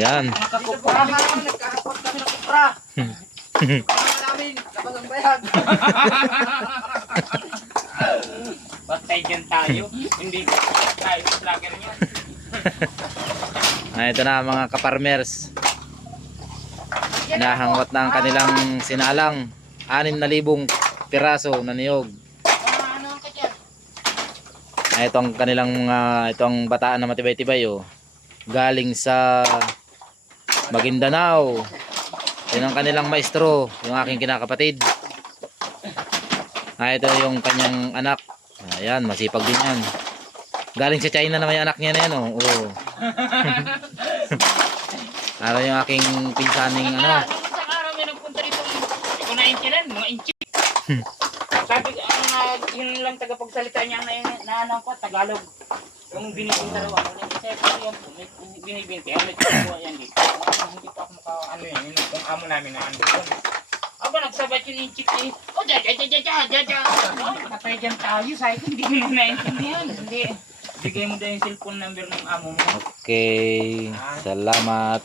Yan. Nakakupra. Nagkahapot kami ng kupra. Kupra namin. Labas ang bayag. Patay dyan tayo. Hindi tayo vlogger niya. Ito na mga kaparmers. Hinahangwat na ang kanilang sinalang. 6,000 piraso na niyog. Ano ka dyan? Ito ang kanilang ito ang bataan na matibay-tibay oh. Galing sa Maguindanao. Yan ang kanilang maestro, yung aking kinakapatid. Ito yung kanyang anak. Ayan, masipag din yan. Galing sa China naman yung anak niya na yan oh. Oh. Ano yung aking pinsaning ano. Nung isang araw may nagpunta dito. Hindi ko na-inchilan. Mga inchi. Sabi, yun lang tagapagsalita niya na ko, Tagalog. Yung binibinta raw ako. Kasi yan po, may binibinta. May kukuha yan dito. Hindi pa ako ano yun. Kung amo namin na ando doon. Aba, nagsabat yung inchik eh. Oh, jaja. Patay dyan tayo. Sabi ko, hindi mo na naintindihan. Hindi. Bigay mo daw yung cellphone number ng amo mo. Okay, salamat.